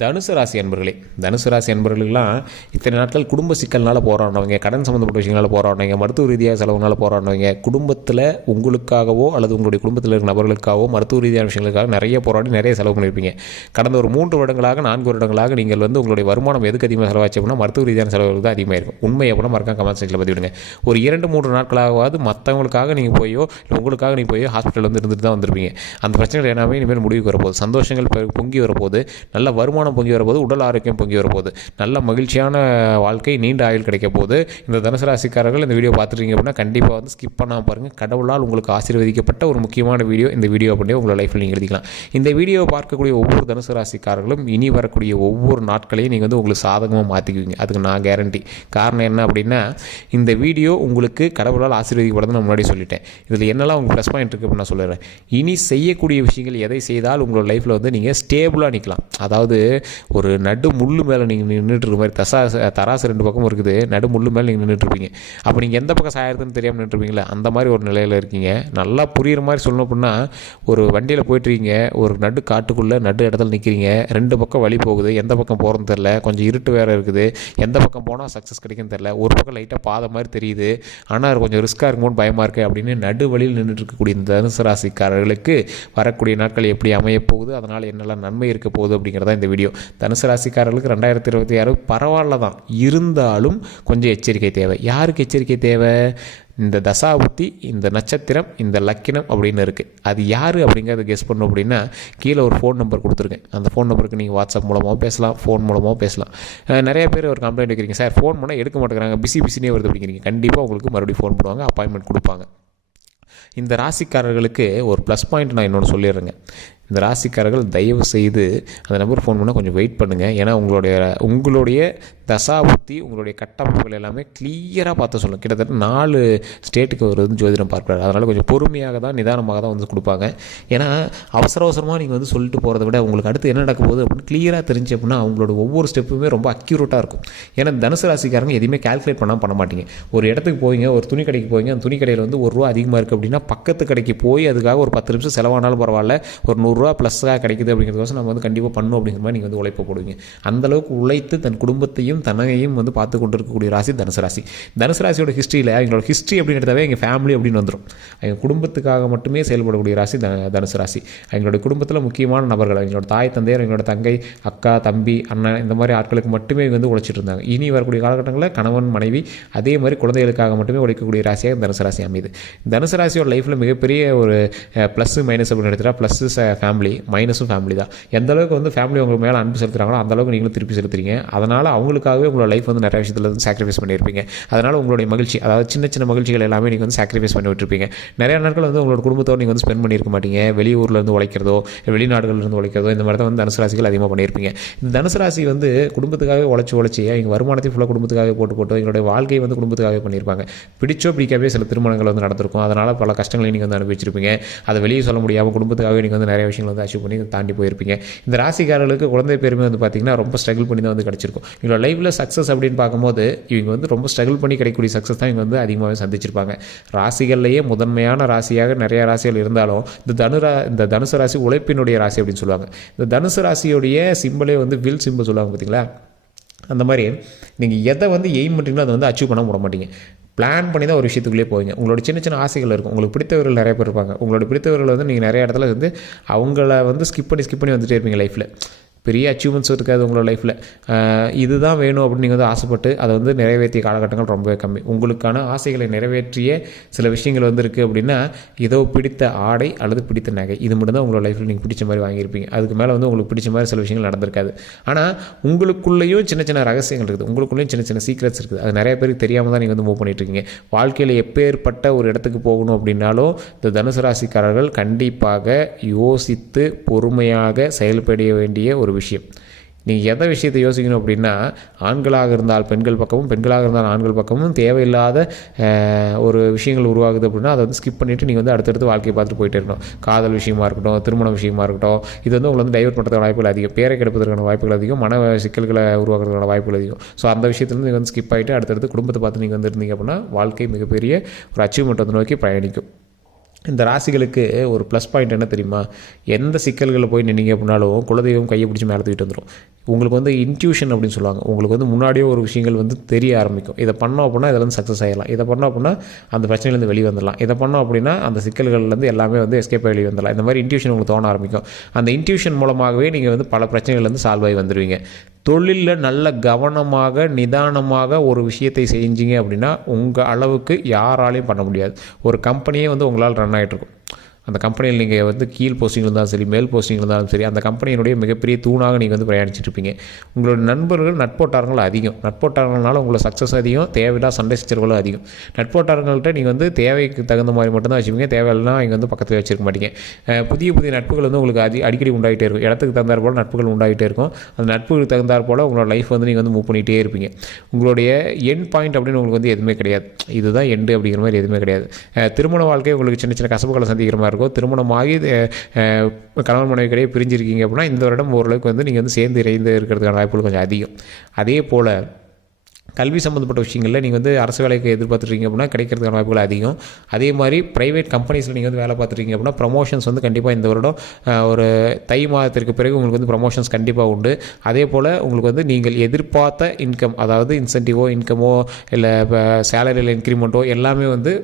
தனுசு ராசி அன்பர்களே, தனுசு ராசி அன்பர்களுக்கெல்லாம் இத்தனை நாட்கள் குடும்ப சிக்கல்னால போராடினவங்க, கடன் சம்மந்தப்பட்ட விஷயங்களால் போராடினவங்க, மருத்துவ ரீதியாக செலவுனால போராடினவங்க, குடும்பத்தில் உங்களுக்காகவோ அல்லது உங்களுடைய குடும்பத்தில் இருக்கிற நபர்களுக்காகவோ மருத்துவ ரீதியான விஷயங்களுக்காக நிறைய போராடி நிறைய செலவு பண்ணியிருப்பீங்க. கடந்த ஒரு 3 வருடங்களாக 4 வருடங்களாக நீங்கள் உங்களுடைய வருமானம் எதுக்கு அதிகமாக செலவாச்சு அப்படின்னா மருத்துவ ரீதியான செலவுகள் தான் அதிகமாக இருக்கும். உண்மை எப்படின்னா மறக்காம கமெண்ட் செக்ஷனில் பதிவிடுங்க. ஒரு 2-3 நாட்களாவது மற்றவங்களுக்காக நீங்கள் போயோ இல்லை உங்களுக்காக நீங்கள் போயோ ஹாஸ்பிட்டல் இருந்துட்டு தான் வந்திருப்பீங்க. அந்த பிரச்சனைகள் எல்லாமே இனிமேல் முடிவுக்கு வரப்போகுது. சந்தோஷங்கள் பொங்கி வரப்போகுது, நல்ல வருமானம் பொங்கி வரப்போது, உடல் ஆரோக்கியம் பொங்கி வரப்போகுது, நல்ல மகிழ்ச்சியான வாழ்க்கை, நீண்ட ஆயுள் கிடைக்க போகுது. இந்த தனுசு ராசிக்காரர்கள் இந்த வீடியோ பார்த்துருக்கீங்க அப்படின்னா கண்டிப்பாக ஸ்கிப் பண்ணாமல் பாருங்கள். கடவுளால் உங்களுக்கு ஆசீர்வதிக்கப்பட்ட ஒரு முக்கியமான வீடியோ இந்த வீடியோ அப்படியே உங்களோட லைஃப்பில் நீங்கள் எழுதிக்கலாம். இந்த வீடியோவை பார்க்கக்கூடிய ஒவ்வொரு தனுசு ராசிக்காரர்களும் இனி வரக்கூடிய ஒவ்வொரு நாட்களையும் நீங்கள் உங்களுக்கு சாதகமாக மாற்றிக்குவீங்க. அதுக்கு நான் கேரண்டி. காரணம் என்ன அப்படின்னா, இந்த வீடியோ உங்களுக்கு கடவுளால் ஆசீர்வதிக்கப்படுதுன்னு நான் முன்னாடி சொல்லிட்டேன். இதில் என்னெல்லாம் உங்களுக்கு ப்ளஸ் பாயிண்ட் இருக்குது அப்படின்னு நான் சொல்லிடுறேன். இனி செய்யக்கூடிய விஷயங்கள் எதை செய்தால் உங்களோட லைஃப்பில் நீங்கள் ஸ்டேபிளாக நிற்கலாம். அதாவது ஒரு நடு முள்ளு மேலே நீங்கள் நின்றுட்டு இருக்க மாதிரி, தராசு 2 பக்கம் இருக்குது, நடு முள்ளு மேலே நீங்கள் நின்றுட்டுருப்பீங்க. அப்போ நீங்கள் எந்த பக்கம் சாயறதுன்னு தெரியாமல் நின்றுருப்பீங்களா, அந்த மாதிரி ஒரு நிலையில் இருக்கீங்க. நல்லா புரிகிற மாதிரி சொல்லணும் அப்படின்னா, ஒரு வண்டியில் போய்ட்டுருக்கீங்க, ஒரு நடு காட்டுக்குள்ளே நடு இடத்துல நிற்கிறீங்க, 2 பக்கம் வழி போகுது, எந்த பக்கம் போகிறதுன்னு தெரில, கொஞ்சம் இருட்டு வேறு இருக்குது, எந்த பக்கம் போனால் சக்ஸஸ் கிடைக்குன்னு தெரில, ஒரு பக்கம் லைட்டாக பாதை மாதிரி தெரியுது, ஆனால் கொஞ்சம் ரிஸ்க்காக இருக்குமோன்னு பயமாக இருக்குது அப்படின்னு நடு வழியில் நின்றுட்டு இருக்கக்கூடிய இந்த தனுசு ராசிக்காரர்களுக்கு வரக்கூடிய நாட்கள் எப்படி அமையப்போகுது, அதனால் என்னெல்லாம் நன்மை இருக்க போகுது அப்படிங்கிறதா இந்த வீடியோ. தனுசு ராசிக்காரர்களுக்கு 2026 பரவாயில்ல தான், இருந்தாலும் கொஞ்சம் எச்சரிக்கை தேவை. யாருக்கு எச்சரிக்கை தேவை? இந்த தசாபுத்தி, இந்த நட்சத்திரம், இந்த லக்கினம் அப்படின்னு இருக்குது. அது யார் அப்படிங்கிறத கெஸ் பண்ணணும் அப்படின்னா கீழே ஒரு ஃபோன் நம்பர் கொடுத்துருக்கேன். அந்த ஃபோன் நம்பருக்கு நீங்கள் வாட்ஸ்அப் மூலமாக பேசலாம், ஃபோன் மூலமாக பேசலாம். நிறைய பேர் ஒரு கம்ப்ளைண்ட் வைக்கிறீங்க, சார் ஃபோன் பண்ணால் எடுக்க மாட்டேங்கிறாங்க, பிஸினே வருது அப்படிங்கிறீங்க. கண்டிப்பாக உங்களுக்கு மறுபடியும் ஃபோன் பண்ணுவாங்க, அப்பாயின்மெண்ட் கொடுப்பாங்க. இந்த ராசிக்காரர்களுக்கு ஒரு ப்ளஸ் பாயிண்ட் நான் இன்னொன்று சொல்லிடுறேங்க. இந்த ராசிக்காரர்கள் தயவு செய்து அந்த நம்பர் ஃபோன் பண்ணால் கொஞ்சம் வெயிட் பண்ணுங்கள். ஏன்னா உங்களுடைய தசாபுத்தி, உங்களுடைய கட்டமைப்புகள் எல்லாமே கிளியராக பார்த்து சொல்லணும். கிட்டத்தட்ட 4 ஸ்டேட்டுக்கு ஒரு ஜோதிடம் பார்க்குறாரு. அதனால் கொஞ்சம் பொறுமையாக தான், நிதானமாக தான் கொடுப்பாங்க. ஏன்னா அவசரமாக நீங்கள் சொல்லிட்டு போகிறத விட உங்களுக்கு அடுத்து என்ன நடக்க போகுது அப்படின்னு கிளியராக தெரிஞ்சு அப்படின்னா அவங்களோட ஒவ்வொரு ஸ்டெப்புமே ரொம்ப அக்யூரேட்டாக இருக்கும். ஏன்னா தனுசு ராசிக்காரங்க எதுவுமே கால்குலேட் பண்ண மாட்டீங்க. ஒரு இடத்துக்கு போவீங்க, ஒரு துணி கடைக்கு போவீங்க, அந்த துணி கடையில் ₹1 அதிகமாக இருக்குது அப்படின்னா பக்கத்து கடைக்கு போய் அதுக்காக ஒரு 10 நிமிஷம் செலவானாலும் பரவாயில்ல, ஒரு ₹100 ப்ளஸ்ஸாக கிடைக்குது அப்படிங்கிறதுக்கோசம் நம்ம கண்டிப்பாக பண்ணணும் அப்படிங்கிற மாதிரி நீங்கள் உழைப்பு போடுவீங்க. அந்தளவுக்கு உழைத்து தன் குடும்பத்தையும் தன்னையும் பார்த்து கொண்டு இருக்கக்கூடிய ராசி தனுசு ராசி. தனுசு ராசியோட ஹிஸ்ட்ரியில் அவங்களோட ஹிஸ்ட்ரி அப்படிங்கிறதாவே எங்கள் ஃபேமிலி அப்படின்னு வந்துடும். அவங்க குடும்பத்துக்காக மட்டுமே செயல்படக்கூடிய ராசி தனுசு ராசி. அவங்களுடைய குடும்பத்தில் முக்கியமான நபர்கள், அவங்களோட தாய் தந்தையர், அவங்களோட தங்கை, அக்கா, தம்பி, அண்ணன், இந்த மாதிரி ஆட்களுக்கு மட்டுமே உழைச்சிட்டு இருந்தாங்க. இனி வரக்கூடிய காலகட்டங்களில் கணவன், மனைவி, அதே மாதிரி குழந்தைகளுக்காக மட்டுமே உழைக்கக்கூடிய ராசியாக தனுசு ராசி அமையுது. தனுசு ராசியோட லைஃப்பில் மிகப்பெரிய ஒரு ப்ளஸ் மைனஸ் அப்படின்னு எடுத்துட்டா, ப்ளஸ் ஃபேமிலி, மைனஸும் ஃபேமிலி தான். எந்த அளவுக்கு ஃபேமிலி உங்களுக்கு மேலே அன்பு செலுத்துகிறாங்களோ அந்த அளவுக்கு நீங்களும் திருப்பி செலுத்துறீங்க. அதனால் அவங்களுக்காகவே உங்களோட லைஃப் நிறைய விஷயத்தில் சாக்ரிஃபைஸ் பண்ணியிருப்பீங்க. அதனால் உங்களுடைய மகிழ்ச்சி, அதாவது சின்ன சின்ன மகிழ்ச்சிகள் எல்லாமே நீங்கள் சாக்ரிஃபைஸ் பண்ணி விட்டுருப்பீங்க. நிறைய நாட்கள் உங்களோட குடும்பத்தோடு நீங்கள் ஸ்பெண்ட் பண்ணியிருக்க மாட்டீங்க. வெளியூர்லேருந்து உழைக்கிறதோ, வெளிநாடுகளிலிருந்து உழைக்கிறதோ, இந்த மாதிரி தான் தனுசு ராசிகள் அதிகமாக பண்ணியிருப்பீங்க. இந்த தனுசு ராசி குடும்பத்துக்காகவே உழைச்சி அவங்க வருமானத்தை ஃபுல்லாக குடும்பத்துக்காகவே போட்டு எங்களுடைய வாழ்க்கையை குடும்பத்துக்காகவே பண்ணியிருப்பாங்க. பிடிச்சோ பிடிக்காவே சில திருமணங்கள் நடந்திருக்கும். அதனால் பல கஷ்டங்களை நீங்கள் அனுபவிச்சிருப்பீங்க. அதை வெளியே சொல்ல முடியாமல் குடும்பத்துக்காகவே நீங்கள் நிறைய விஷயங்கள் அச்சீவ் பண்ணி தாண்டி போயிருப்பீங்க. இந்த ராசிக்காரர்களுக்கு குழந்தை பேருமே பார்த்தீங்கன்னா ரொம்ப ஸ்ட்ரகிள் பண்ணி தான் கிடச்சிருக்கும். இவங்களோட லைஃப்பில் சக்ஸஸ் அப்படின்னு பார்க்கும்போது இவங்க ரொம்ப ஸ்ட்ரகிள் பண்ணி கிடைக்கக்கூடிய சக்ஸஸ் தான் இவங்க அதிகமாகவே சந்திச்சிருப்பாங்க. ராசிகள்லேயே முதன்மையான ராசியாக நிறைய ராசிகள் இருந்தாலும் இந்த தனுசு ராசி உழைப்பினுடைய ராசி அப்படின்னு சொல்லுவாங்க. இந்த தனுசு ராசியோடைய சிம்பிளே வில் சிம்பிள் சொல்லுவாங்க பார்த்தீங்களா. அந்த மாதிரி நீங்கள் எதை எய்ம் பண்ணுறீங்களோ அதை அச்சீவ் பண்ண விட மாட்டீங்க. பிளான் பண்ணி தான் ஒரு விஷயத்துக்குள்ளே போவீங்க. உங்களோட சின்ன சின்ன ஆசைகள் இருக்கும். உங்களுக்கு பிடித்தவர்கள் நிறைய பேர் இருப்பாங்க. உங்களோட பிடித்தவர்கள் நீங்கள் நிறைய இடத்துல அவங்கள ஸ்கிப் பண்ணி வந்துட்டே இருப்பீங்க. லைஃப்பில் பெரிய அச்சீவ்மெண்ட்ஸ் இருக்காது உங்களோட லைஃப்பில். இதுதான் வேணும் அப்படின்னு நீங்கள் ஆசைப்பட்டு அதை நிறைவேற்றிய காலகட்டங்கள் ரொம்பவே கம்மி. உங்களுக்கான ஆசைகளை நிறைவேற்றிய சில விஷயங்கள் இருக்குது அப்படின்னா ஏதோ பிடித்த ஆடை அல்லது பிடித்த நகை, இது மட்டும் தான் உங்களோட லைஃப்பில் நீங்கள் பிடிச்ச மாதிரி வாங்கியிருப்பீங்க. அதுக்கு மேலே உங்களுக்கு பிடிச்ச மாதிரி சில விஷயங்கள் நடந்திருக்காது. ஆனால் உங்களுக்குள்ளேயும் சின்ன சின்ன ரகசியங்கள் இருக்குது, உங்களுக்குள்ளேயும் சின்ன சின்ன சீக்ரெட்ஸ் இருக்குது. அது நிறைய பேருக்கு தெரியாமல் தான் நீங்கள் மூவ் பண்ணிட்டு இருக்கீங்க. வாழ்க்கையில் எப்பேற்பட்ட ஒரு இடத்துக்கு போகணும் அப்படின்னாலும் இந்த தனுசு ராசிக்காரர்கள் கண்டிப்பாக யோசித்து பொறுமையாக செயல்பட வேண்டிய ஒரு விஷயம். நீங்கள் எதை விஷயத்தை யோசிக்கணும் அப்படின்னா, ஆண்களாக இருந்தால் பெண்கள் பக்கமும், பெண்களாக இருந்தால் ஆண்கள் பக்கமும் தேவையில்லாத ஒரு விஷயங்கள் உருவாகுது அப்படின்னா அதை ஸ்கிப் பண்ணிவிட்டு நீங்கள் அடுத்தடுத்து வாழ்க்கையை பார்த்துட்டு போயிட்டே இருக்கணும். காதல் விஷயமா இருக்கட்டும், திருமண விஷயமா இருக்கட்டும், இது உங்களை டைவர்ட் பண்ணுறதுக்கான வாய்ப்புகள் அதிகம், பேரை கெடுப்பதற்கான வாய்ப்புகள் அதிகம், மன சிக்கல்களை உருவாக்குறதுக்கான வாய்ப்புகள் அதிகம். ஸோ அந்த விஷயத்துலேருந்து நீங்கள் ஸ்கிப் ஆகிட்டு அடுத்தடுத்து குடும்பத்தை பார்த்து நீங்கள் இருந்தீங்க அப்படின்னா வாழ்க்கை மிகப்பெரிய ஒரு அச்சீவ்மெண்ட் நோக்கி பயணிக்கும். இந்த ராசிகளுக்கு ஒரு ப்ளஸ் பாயிண்ட் என்ன தெரியுமா? எந்த சிக்கல்களில் போய் நின்னீங்க அப்படின்னாலும் குலதெய்வம் கையை பிடிச்சி மேலே தூக்கிட்டு வந்துடும். உங்களுக்கு வந்து இன்ட்யூஷன் அப்படின்னு சொல்லுவாங்க. உங்களுக்கு வந்து முன்னாடியே ஒரு விஷயங்கள் வந்து தெரிய ஆரம்பிக்கும். இதை பண்ணோம் அப்படின்னா இதில் வந்து சக்ஸஸ் ஆகிடலாம், இதை பண்ணோம் அப்படின்னா அந்த பிரச்சனையிலேருந்து வெளியே வந்துடலாம், இதை பண்ணோம் அப்படின்னா அந்த சிக்கல்கள்லேருந்து எல்லாமே வந்து எஸ்கேப் வெளியே வந்துடலாம். இந்த மாதிரி இன்ட்யூஷன் உங்களுக்கு தோண ஆரம்பிக்கும். அந்த இன்ட்யூஷன் மூலமாகவே நீங்கள் வந்து பல பிரச்சனைகள்லேருந்து சால்வ் ஆகி வந்துடுவீங்க. தொழிலில் நல்ல கவனமாக நிதானமாக ஒரு விஷயத்தை செஞ்சீங்க அப்படின்னா உங்கள் அளவுக்கு யாராலையும் பண்ண முடியாது. ஒரு கம்பெனியே வந்து உங்களால் ரன் ஆகிட்டுருக்கும். அந்த கம்பெனியில் நீங்கள் வந்து கீழ் போஸ்டிங் இருந்தாலும் சரி, மேல் போஸ்டிங் இருந்தாலும் சரி, அந்த கம்பெனியினுடைய மிகப்பெரிய தூணாக நீங்கள் வந்து பிரயாணிச்சிட்ருப்பீங்க. உங்களோட நண்பர்கள் நட்போட்டாரங்கள் அதிகம். நட்போட்டாரங்களால் உங்களை சக்ஸஸ் அதிகம், தேவையில்லா சண்டை சச்சரவுகளும் அதிகம். நட்போட்டாரங்கள்கிட்ட நீங்கள் வந்து தேவைக்கு தகுந்த மாதிரி மட்டும்தான் வச்சுப்பீங்க, தேவையில்லாம் இங்கே வந்து பக்கத்தில் வச்சிருக்க மாட்டீங்க. புதிய புதிய நட்புகள் வந்து உங்களுக்கு அடிக்கடி உண்டாகிட்டே இருக்கும். இடத்துக்கு தகுந்தாற் போல் நட்புகள் உண்டாகிட்டே இருக்கும். அந்த நட்புகளுக்கு தகுந்தாற் போல் உங்களோட லைஃப் வந்து நீங்கள் வந்து மூவ் பண்ணிகிட்டே இருப்பீங்க. உங்களுடைய எண்ட் பாயிண்ட் அப்படின்னு உங்களுக்கு வந்து எதுவுமே கிடையாது. இதுதான் எண்டு அப்படிங்கிற மாதிரி எதுவுமே கிடையாது. திருமண வாழ்க்கை உங்களுக்கு சின்ன சின்ன கசப்புகளை சந்திக்கிற மாதிரி இருக்கும். திருமணமாகி கணவன் மனைவிக்கிடையே பிரிஞ்சிருக்கீங்க அப்படின்னா இந்த வருடம் ஓரளவுக்கு வந்து நீங்கள் வந்து சேர்ந்து இணைந்து இருக்கிறதுக்கான வாய்ப்புகள் கொஞ்சம் அதிகம். அதே போல் கல்வி சம்மந்தப்பட்ட விஷயங்களில் நீங்கள் வந்து அரசு வேலைக்கு எதிர்பார்த்துருக்கீங்க அப்படின்னா கிடைக்கிறதுக்கான வாய்ப்புகள் அதிகம். அதே மாதிரி ப்ரைவேட் கம்பெனிஸில் நீங்கள் வந்து வேலை பார்த்துருக்கீங்க அப்படின்னா ப்ரமோஷன்ஸ் வந்து கண்டிப்பாக இந்த வருடம் ஒரு தை மாதத்திற்கு பிறகு உங்களுக்கு வந்து ப்ரமோஷன்ஸ் கண்டிப்பாக உண்டு. அதே போல் உங்களுக்கு வந்து நீங்கள் எதிர்பார்த்த இன்கம், அதாவது இன்சென்டிவோ இன்கமோ இல்லை சேலரியில் இன்க்ரிமெண்ட்டோ எல்லாமே வந்து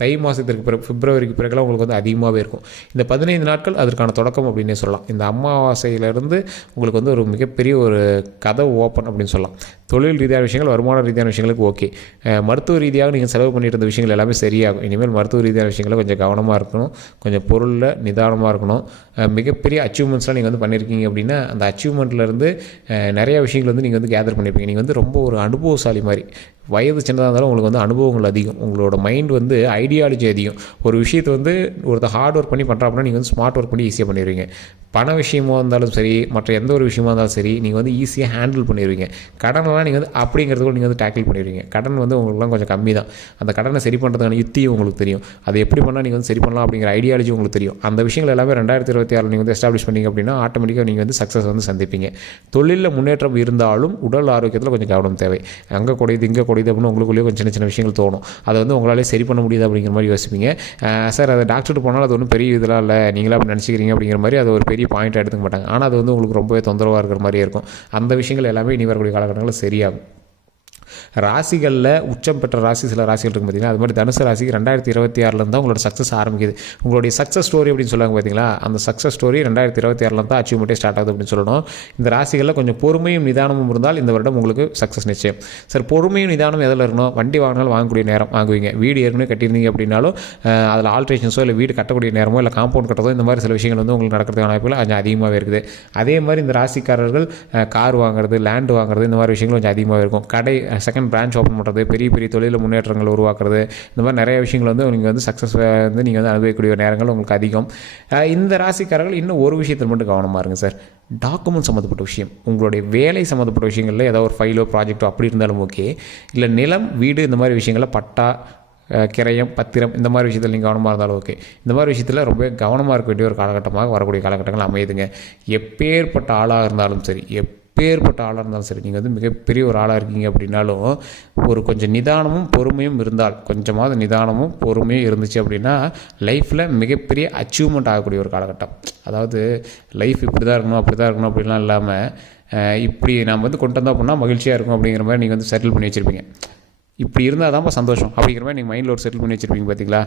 தை மாதத்திற்கு பிறகு பிப்ரவரிக்கு பிறகுலாம் உங்களுக்கு வந்து அதிகமாகவே இருக்கும். இந்த 15 நாட்கள் அதற்கான தொடக்கம் அப்படின்னே சொல்லலாம். இந்த அமாவாசையிலேருந்து உங்களுக்கு வந்து ஒரு மிகப்பெரிய ஒரு கதவு ஓப்பன் அப்படின்னு சொல்லலாம். தொழில் ரீதியான விஷயங்கள், வருமான ரீதியான விஷயங்களுக்கு ஓகே. மருத்துவ ரீதியாக நீங்கள் செலவு பண்ணிட்டு இருந்த விஷயங்கள் எல்லாமே சரியாகும். இனிமேல் மருத்துவ ரீதியான விஷயங்களை கொஞ்சம் கவனமாக இருக்கணும், கொஞ்சம் பொருளில் நிதானமாக இருக்கணும். மிகப்பெரிய அச்சீவ்மெண்ட்ஸ்லாம் நீங்கள் வந்து பண்ணியிருக்கீங்க அப்படின்னா அந்த அச்சீவ்மெண்ட்லேருந்து நிறையா விஷயங்கள் வந்து நீங்கள் வந்து கேதர் பண்ணியிருப்பீங்க. நீங்கள் வந்து ரொம்ப ஒரு அனுபவசாலி மாதிரி. வயது சின்னதாக இருந்தாலும் உங்களுக்கு வந்து அனுபவங்கள் அதிகம். உங்களோட மைண்ட் வந்து ஐடியாலஜி அதிகம். ஒரு விஷயத்தை வந்து ஒருத்தர் ஹார்ட் ஒர்க் பண்ணி பண்ணுறா அப்படின்னா நீங்கள் வந்து ஸ்மார்ட் ஒர்க் பண்ணி ஈஸியாக பண்ணிடுவீங்க. பண விஷயமாக இருந்தாலும் சரி, மற்ற எந்த ஒரு விஷயமா இருந்தாலும் சரி, நீங்கள் வந்து ஈஸியாக ஹேண்டில் பண்ணிடுவீங்க. கடனெல்லாம் நீங்கள் வந்து அப்படிங்கிறதுக்குள்ள நீங்கள் வந்து டேக்கிள் பண்ணிடுவீங்க. கடன் வந்து உங்களுக்குலாம் கொஞ்சம் கம்மி தான். அந்த கடனை சரி பண்ணுறதுக்கான யுத்தியும் உங்களுக்கு தெரியும். அதை எப்படி பண்ணால் நீங்கள் வந்து சரி பண்ணலாம் அப்படிங்கிற ஐடியாலஜி உங்களுக்கு தெரியும். அந்த விஷயங்கள் எல்லாமே 2026 நீங்கள் வந்து எஸ்டாப்ளிஷ் பண்ணிங்க அப்படின்னா ஆட்டோமேட்டிக்காக நீங்கள் வந்து சக்ஸஸ் வந்து சந்திப்பீங்க. தொழிலில் முன்னேற்றம் இருந்தாலும் உடல் ஆரோக்கியத்தில் கொஞ்சம் கவனம் தேவை. அங்கே கூடியது இங்கே கூடியது அப்படின்னு உங்களுக்குள்ளேயே கொஞ்சம் சின்ன சின்ன விஷயங்கள் தோணும். அதை வந்து உங்களாலே சரி பண்ண முடியாது அப்படிங்கிற மாதிரி யோசிப்பீங்க. சார் அதை டாக்டர்கிட்ட போனாலும் அது ஒன்றும் பெரிய இதெல்லாம் இல்லை, நீங்களா அப்படி நினச்சிக்கிறீங்க அப்படிங்கிற மாதிரி அது ஒரு பெரிய பாயிண்ட் எடுத்துக்க மாட்டாங்க. ஆனால் அது வந்து உங்களுக்கு ரொம்பவே தொந்தரவாக இருக்கிற மாதிரியே இருக்கும். அந்த விஷயங்கள் எல்லாமே இனி வரக்கூடிய காலகட்டங்களில் சரியாகும். ராசிகளில் உச்சம் பெற்ற ராசி சில ராசிகள் இருக்குது பார்த்தீங்கன்னா, அது மாதிரி தனுசு ராசிக்கு 2026 தான் உங்களோட சக்ஸஸ் ஆரம்பிக்குது. உங்களுடைய சக்ஸஸ் ஸ்டோரி அப்படின்னு சொல்லுவாங்க பார்த்தீங்களா, அந்த சக்ஸஸ் ஸ்டோரி 2026 தான் அச்சீவ்மெண்ட்டே ஸ்டார்ட் ஆகுது அப்படின்னு சொல்லணும். இந்த ராசிகளில் கொஞ்சம் பொறுமையும் நிதானமும் இருந்தால் இந்த வருடம் உங்களுக்கு சக்ஸஸ் நிச்சயம். சார் பொறுமையும் நிதானம் எதில் இருக்கணும்? வண்டி வாங்கினாலும் வாங்கக்கூடிய நேரம் வாங்குவீங்க. வீடு ஏற்கனவே கட்டியிருந்தீங்க அப்படின்னாலும் அதில் ஆல்ட்ரேஷன்ஸோ இல்லை வீடு கட்டக்கூடிய நேரமோ இல்லை காம்பவுண்ட் கட்டுறதோ இந்த மாதிரி சில விஷயங்கள் வந்து உங்களுக்கு நடக்கிறதுக்கான வாய்ப்புகள் கொஞ்சம் அதிகமாகவே இருக்குது. அதே மாதிரி இந்த ராசிக்காரர்கள் கார் வாங்குறது, லேண்டு வாங்குறது, இந்த மாதிரி விஷயங்கள் கொஞ்சம் அதிகமாக இருக்கும். கடை செகண்ட் பிரான்ச் ஓப்பன் பண்ணுறது, பெரிய பெரிய தொழிலில் முன்னேற்றங்கள் உருவாக்குறது, இந்த மாதிரி நிறைய விஷயங்கள் வந்து நீங்கள் வந்து சக்ஸஸ் வந்து நீங்கள் வந்து அனுபவிக்கக்கூடிய நேரங்கள் உங்களுக்கு அதிகம். இந்த ராசிக்காரர்கள் இன்னும் ஒரு விஷயத்தில் மட்டும் கவனமாக இருங்க சார். டாக்குமெண்ட் சம்மந்தப்பட்ட விஷயம், உங்களுடைய வேலை சம்மந்தப்பட்ட விஷயங்களில் ஏதாவது ஒரு ஃபைலோ ப்ராஜெக்டோ அப்படி இருந்தாலும் ஓகே, இல்லை நிலம் வீடு இந்த மாதிரி விஷயங்களில் பட்டா கிரயம் பத்திரம் இந்த மாதிரி விஷயத்தில் நீங்கள் கவனமாக இருந்தாலும் ஓகே. இந்த மாதிரி விஷயத்தில் ரொம்ப கவனமாக இருக்க வேண்டிய ஒரு காலகட்டமாக வரக்கூடிய காலகட்டங்கள் அமையுதுங்க. எப்பேற்பட்ட ஆளாக இருந்தாலும் சரி, எப்பேற்பட்ட ஆளாக இருந்தாலும் சரி, நீங்கள் வந்து மிகப்பெரிய ஒரு ஆளாக இருக்கீங்க அப்படின்னாலும் ஒரு கொஞ்சம் நிதானமும் பொறுமையும் இருந்தால், கொஞ்சமாவது நிதானமும் பொறுமையும் இருந்துச்சு அப்படின்னா லைஃப்பில் மிகப்பெரிய அச்சீவ்மெண்ட் ஆகக்கூடிய ஒரு காலகட்டம். அதாவது லைஃப் இப்படி தான் இருக்கணும் அப்படி தான் இருக்கணும் அப்படிலாம் இல்லாமல் இப்படி நம்ம வந்து கொண்டு வந்தோம் அப்படின்னா மகிழ்ச்சியாக இருக்கும் அப்படிங்கிற மாதிரி நீங்கள் வந்து செட்டில் பண்ணி வச்சுருப்பீங்க. இப்படி இருந்தால் தான்ப்பா சந்தோஷம் அப்படிங்கிற மாதிரி நீங்கள் மைண்டில் ஒரு செட்டில் பண்ணி வச்சுருப்பீங்க பார்த்தீங்களா.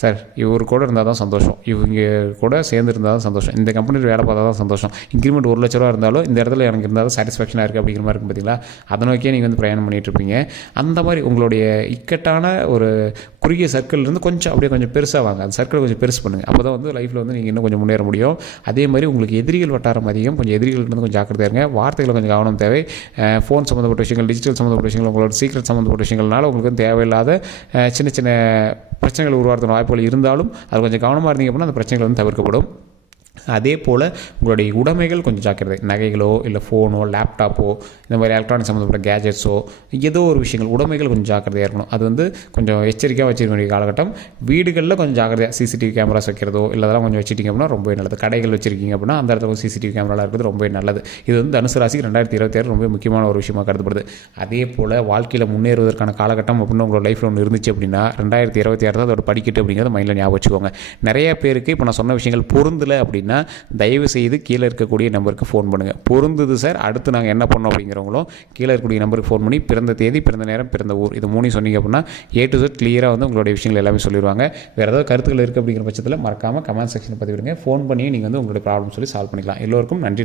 சார் இவர் கூட இருந்தால் தான் சந்தோஷம், இவங்க கூட சேர்ந்து இருந்தால் தான் சந்தோஷம், இந்த கம்பெனியில் வேலை பார்த்தா தான் சந்தோஷம், இன்க்ரிமெண்ட் 1 லட்ச ரூபா இருந்தாலும் இந்த இடத்துல எனக்கு இருந்தால் தான் சாட்டிஸ்ஃபேக்ஷனாக இருக்குது அப்படிங்கிற மாதிரி இருக்கும் பார்த்தீங்களா. அதை நோக்கியே நீங்கள் வந்து பிரயாணம் பண்ணிகிட்ருப்பீங்க. அந்த மாதிரி உங்களுடைய இக்கட்டான ஒரு குறுகிய சர்க்கிள்லேருந்து கொஞ்சம் பெருசாக வாங்க. அந்த சர்க்கிள் கொஞ்சம் பெருசு பண்ணுங்கள். அப்போ தான் வந்து லைஃப்பில் வந்து நீங்கள் இன்னும் கொஞ்சம் முன்னேற முடியும். அதே மாதிரி உங்களுக்கு எதிரிகள் வட்டாரம் அதிகம், கொஞ்சம் எதிரிகள்கிட்ட கொஞ்சம் ஜாக்கிரதையாக இருங்க. வார்த்தைகளை கொஞ்சம் கவனம் தேவை. ஃபோன் சம்மந்தப்பட்ட விஷயங்கள், டிஜிட்டல் சம்மந்தப்பட்ட விஷயங்கள், உங்களோட சீக்ரெட் சம்மந்தப்பட்ட விஷயங்கள்னால உங்களுக்கு வந்து தேவையில்லாத சின்ன சின்ன பிரச்சனைகள் உருவாகிறதுக்கு வாய்ப்புகள் இருந்தாலும் அது கொஞ்சம் கவனமாக இருந்தீங்க அப்படின்னா அந்த பிரச்சனைகள் வந்து தவிர்க்கப்படும். அதே போல் உங்களுடைய உடைமைகள் கொஞ்சம் ஜாக்கிரதை. நகைகளோ இல்லை ஃபோனோ லேப்டாப்போ இந்த மாதிரி எலக்ட்ரானிக் சம்மந்தப்பட்ட கேஜெட்ஸோ ஏதோ ஒரு விஷயங்கள் உடைமைகள் கொஞ்சம் ஜாக்கிரதையாக இருக்கணும். அது வந்து கொஞ்சம் எச்சரிக்கையாக வச்சுருக்க வேண்டிய காலகட்டம். வீடுகளில் கொஞ்சம் ஜாக்கிரதையாக சிசிடிவி கேமராஸ் வைக்கிறதோ இல்லை அதெல்லாம் கொஞ்சம் வச்சுட்டிங்க அப்படின்னா ரொம்பவே நல்லது. கடைகள் வச்சுருக்கீங்க அப்படின்னா அந்த இடத்துல சிசிடிவி கேமராலாம் இருக்கிறது ரொம்பவே நல்லது. இது வந்து தனுசு ராசிக்கு 2026 ரொம்ப முக்கியமான ஒரு விஷயமாக கருதப்படுது. அதே போல் வாழ்க்கையில் முன்னேறுவதற்கான காலகட்டம் அப்படின்னு உங்களோட லைஃப்பில் ஒன்று இருந்துச்சு அப்படின்னா 2026 தான் அதோட படிக்கட்டு அப்படிங்கிறத மைண்டில் ஞாபகம் வச்சுக்கோங்க. நிறைய பேருக்கு இப்போ நான் சொன்ன விஷயங்கள் பொருந்தலை அப்படின்னா அப்படின்னா தயவு செய்து கீழே இருக்கக்கூடிய நம்பருக்கு ஃபோன் பண்ணுங்கள். பொருந்துது சார், அடுத்து நாங்கள் என்ன பண்ணோம் அப்படிங்கிறவங்களும் கீழே இருக்கக்கூடிய நம்பருக்கு ஃபோன் பண்ணி பிறந்த தேதி, பிறந்த நேரம், பிறந்த ஊர் இது 3 சொன்னீங்க அப்படின்னா A to Z கிளியராக வந்து உங்களுடைய விஷயங்கள் எல்லாமே சொல்லிடுவாங்க. வேறு ஏதாவது கருத்துக்கள் இருக்குது அப்படிங்கிற பட்சத்தில் மறக்காமல் கமெண்ட் செக்ஷனில் பதிவிடுங்க. ஃபோன் பண்ணி நீங்கள் வந்து உங்களுடைய ப்ராப்ளம் சொல்லி சால்வ் பண்ணிக்கலாம். எல்லோருக்கும் நன்றி.